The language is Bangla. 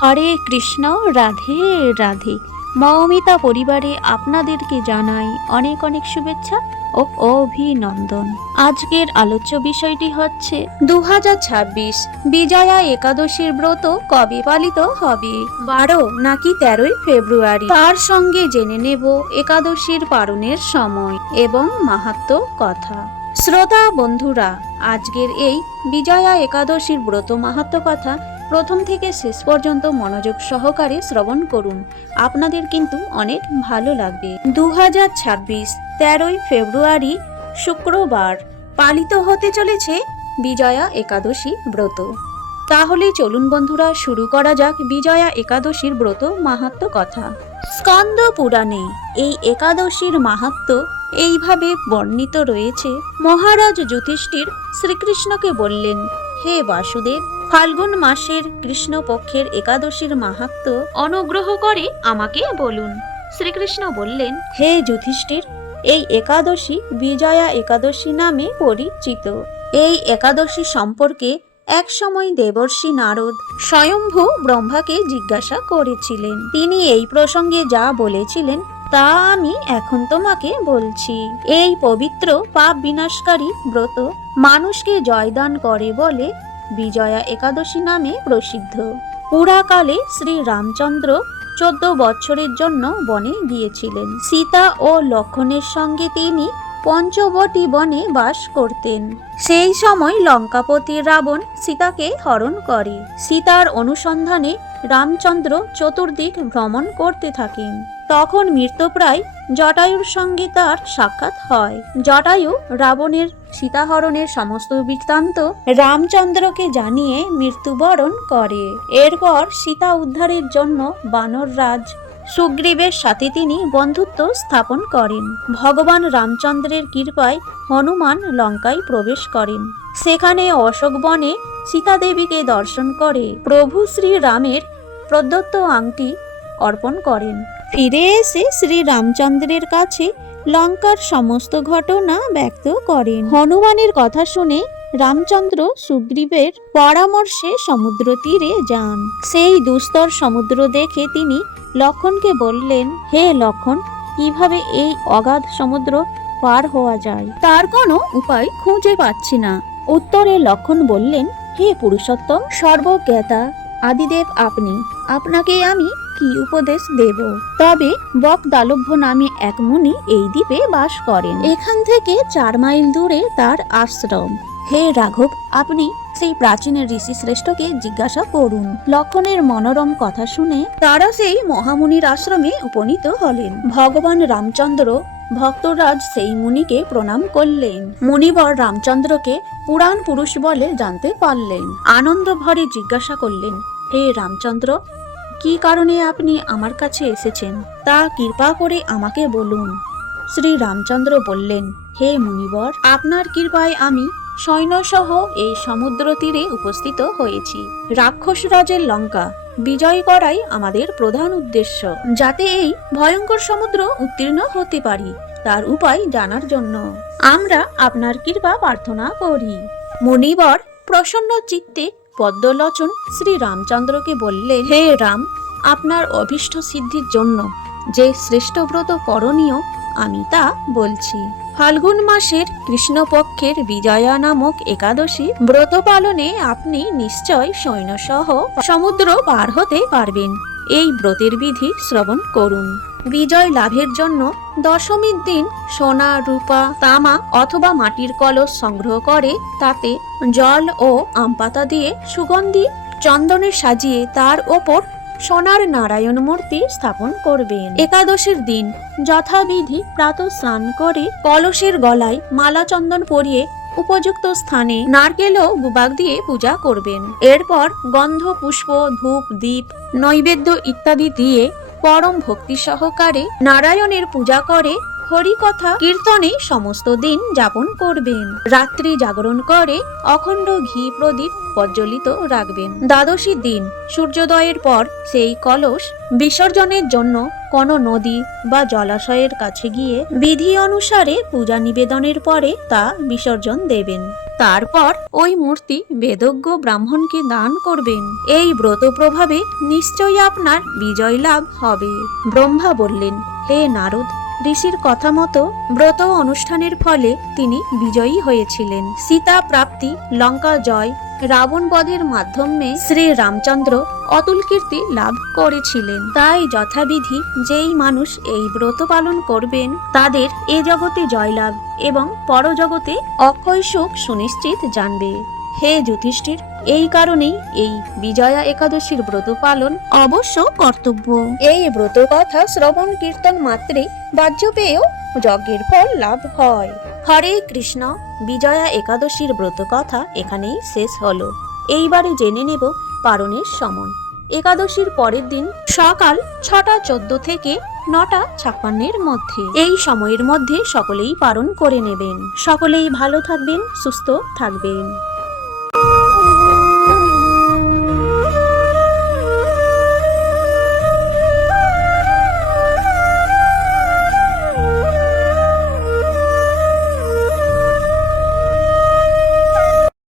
হরে কৃষ্ণ, রাধে রাধে। মৌমিতা পরিবারে আপনাদেরকে জানাই অনেক অনেক শুভেচ্ছা ও অভিনন্দন। আজকের আলোচ্য বিষয়টি হচ্ছে 2026 বিজয়া একাদশীর ব্রত কবে পালিত হবে, 12 নাকি 13 ফেব্রুয়ারি। তার সঙ্গে জেনে নেব একাদশীর পালনের সময় এবং মাহাত্ম্য কথা। শ্রোতা বন্ধুরা, আজকের এই বিজয়া একাদশীর ব্রত মাহাত্ম্য কথা প্রথম থেকে শেষ পর্যন্ত মনোযোগ সহকারে শ্রবণ করুন, আপনাদের কিন্তু অনেক ভালো লাগবে। 2026 13 ফেব্রুয়ারি শুক্রবার পালিত হতে চলেছে বিজয়া একাদশী ব্রত। তাহলে চলুন বন্ধুরা, শুরু করা যাক বিজয়া একাদশীর ব্রত মাহাত্ম্য কথা। স্কন্দ পুরাণে এই একাদশীর মাহাত্ম্য এইভাবে বর্ণিত রয়েছে। মহারাজ যুধিষ্ঠির শ্রীকৃষ্ণকে বললেন, হে বাসুদেব, ফাল্গুন মাসের কৃষ্ণপক্ষের একাদশীর মাহাত্ম্য অনুগ্রহ করে আমাকে বলুন। শ্রীকৃষ্ণ বললেন, হে যুধিষ্ঠির, এই একাদশী বিজয়া একাদশী নামে পরিচিত। এই একাদশী সম্পর্কে এক সময় দেবর্ষি নারদ স্বয়ম্ভু ব্রহ্মাকে জিজ্ঞাসা করেছিলেন। তিনি এই প্রসঙ্গে যা বলেছিলেন তা আমি এখন তোমাকে বলছি। এই পবিত্র পাপ বিনাশকারী ব্রত মানুষকে জয়দান করে বলে বিজয়া একাদশী নামে প্রসিদ্ধ। পুরাকালে শ্রী রামচন্দ্র 14 বছরের জন্য বনে গিয়েছিলেন। সীতা ও লক্ষ্মণের সঙ্গে তিনি পঞ্চবটী বনে বাস করতেন। সেই সময় লঙ্কাপতি রাবণ সীতাকে হরণ করে। সীতার অনুসন্ধানে রামচন্দ্র চতুর্দিক ভ্রমণ করতে থাকেন। তখন মৃতপ্রায় জটায়ুর সঙ্গে তার সাক্ষাৎ হয়। জটায়ু রাবণের সীতাহরণের সমস্ত বৃত্তান্ত রামচন্দ্রকে জানিয়ে মৃত্যুবরণ করে। এরপর সীতা উদ্ধারের জন্য বানররাজ সুগ্রীবের সাথে তিনি বন্ধুত্ব স্থাপন করেন। ভগবান রামচন্দ্রের কৃপায় হনুমান লঙ্কায় প্রবেশ করেন। সেখানে অশোক বনে সীতা দেবীকে দর্শন করে প্রভু শ্রী রামের প্রদত্ত আংটি অর্পণ করেন। ফিরে এসে শ্রী রামচন্দ্রের কাছে লঙ্কার সমস্ত ঘটনা ব্যক্ত করেন। হনুমানের কথা শুনে রামচন্দ্র সুগ্রীবের পরামর্শে সমুদ্র তীরে যান। সেই দুস্তর সমুদ্র দেখে তিনি লক্ষ্মণকে বললেন, হে লক্ষ্মণ, কিভাবে এই অগাধ সমুদ্র পার হওয়া যায় তার কোনো উপায় খুঁজে পাচ্ছি না। উত্তরে লক্ষ্মণ বললেন, হে পুরুষোত্তম, সর্বজ্ঞাতা আদিদেব আপনি, আপনাকে আমি কি উপদেশ দেব? তবে বকদালভ্য নামে এক মুনি এই দ্বীপে বাস করেন। এখান থেকে 4 মাইল দূরে তার আশ্রম। হে রাঘব, আপনি সেই প্রাচীন ঋষি শ্রেষ্ঠকে জিজ্ঞাসা করুন। লক্ষ্মণের মনোরম কথা শুনে তারা সেই মহামুনির আশ্রমে উপনীত হলেন। ভগবান রামচন্দ্র ভক্তরাজ সেই মুনিকে প্রণাম করলেন। মুনিবর রামচন্দ্রকে পুরাণ পুরুষ বলে জানতে পারলেন। আনন্দ ভরে জিজ্ঞাসা করলেন, হে রামচন্দ্র, কি কারণে আপনি আমার কাছে এসেছেন তা কৃপা করে আমাকে বলুন। শ্রী রামচন্দ্র বললেন, হে মুনিবর, আপনার কৃপায় আমি সৈন্যসহ এই সমুদ্র তীরে উপস্থিত হয়েছি। রাক্ষসরাজের লঙ্কা বিজয় করাই আমাদের প্রধান উদ্দেশ্য। যাতে এই ভয়ঙ্কর সমুদ্র উত্তীর্ণ হতে পারি তার উপায় জানার জন্য আমরা আপনার কৃপা প্রার্থনা করি। মুনিবর প্রসন্ন চিত্তে পদ্মলোচন শ্রী রামচন্দ্রকে বললেন, হে রাম, আপনার অভীষ্ট সিদ্ধির জন্য যে শ্রেষ্ঠ ব্রত করণীয় আমি তা বলছি। ফাল্গুন মাসের কৃষ্ণপক্ষের বিজয়া নামক একাদশী ব্রত পালনে আপনি নিশ্চয় সৈন্যসহ সমুদ্র পার হতে পারবেন। এই ব্রতের বিধি শ্রবণ করুন। বিজয় লাভের জন্য দশমীর দিন সোনা, রূপা, তামা অথবা মাটির কলস সংগ্রহ করে তাতে জল ও আমপাতা দিয়ে সুগন্ধি চন্দনে সাজিয়ে তার ওপর সোনার নারায়ণ মূর্তি স্থাপন করবেন। একাদশীর দিন যথাবিধি প্রাতঃ স্নান করে কলসের গলায় মালা চন্দন পরিয়ে উপযুক্ত স্থানে নারকেল ও গুবাক দিয়ে পূজা করবেন। এরপর গন্ধ, পুষ্প, ধূপ, দীপ, নৈবেদ্য ইত্যাদি দিয়ে পরম ভক্তি সহকারে নারায়ণের পূজা করে হরিকথা কীর্তনে সমস্ত দিন যাপন করবেন। রাত্রি জাগরণ করে অখণ্ড ঘি প্রদীপ প্রজ্বলিত রাখবেন। দ্বাদশী দিন সূর্যোদয়ের পর সেই কলস বিসর্জনের জন্য কোন নদী বা জলাশয়ের কাছে গিয়ে বিধি অনুসারে পূজা নিবেদনের পরে তা বিসর্জন দেবেন। তারপর ওই মূর্তি বেদজ্ঞ ব্রাহ্মণকে দান করবেন। এই ব্রত প্রভাবে নিশ্চয়ই আপনার বিজয় লাভ হবে। ব্রহ্মা বললেন, হে নারদ, ঋষির কথা মতো ব্রত অনুষ্ঠানের ফলে তিনি বিজয়ী হয়েছিলেন। সীতা প্রাপ্তি, লঙ্কা জয়, রাবণ বধের মাধ্যমে শ্রী রামচন্দ্র অতুল কীর্তি লাভ করেছিলেন। তাই যথাবিধি যেই মানুষ এই ব্রত পালন করবেন তাদের এ জগতে জয়লাভ এবং পরজগতে অক্ষয় সুখ সুনিশ্চিত জানবে। হে যুধিষ্ঠির, এই কারণেই এই বিজয়া একাদশীর ব্রত পালন অবশ্য কর্তব্য। এই ব্রত কথা শ্রবণ কীর্তন মাত্রে বাহ্যপেয় যজ্ঞের ফল লাভ হয়। হরে কৃষ্ণ। বিজয়া একাদশীর ব্রত কথা এখানেই শেষ হলো। এইবারে জেনে নেব পালনের সময়। একাদশীর পরের দিন সকাল 6:14 থেকে 9:56 মধ্যে। এই সময়ের মধ্যে সকলেই পালন করে নেবেন। সকলেই ভালো থাকবেন, সুস্থ থাকবেন।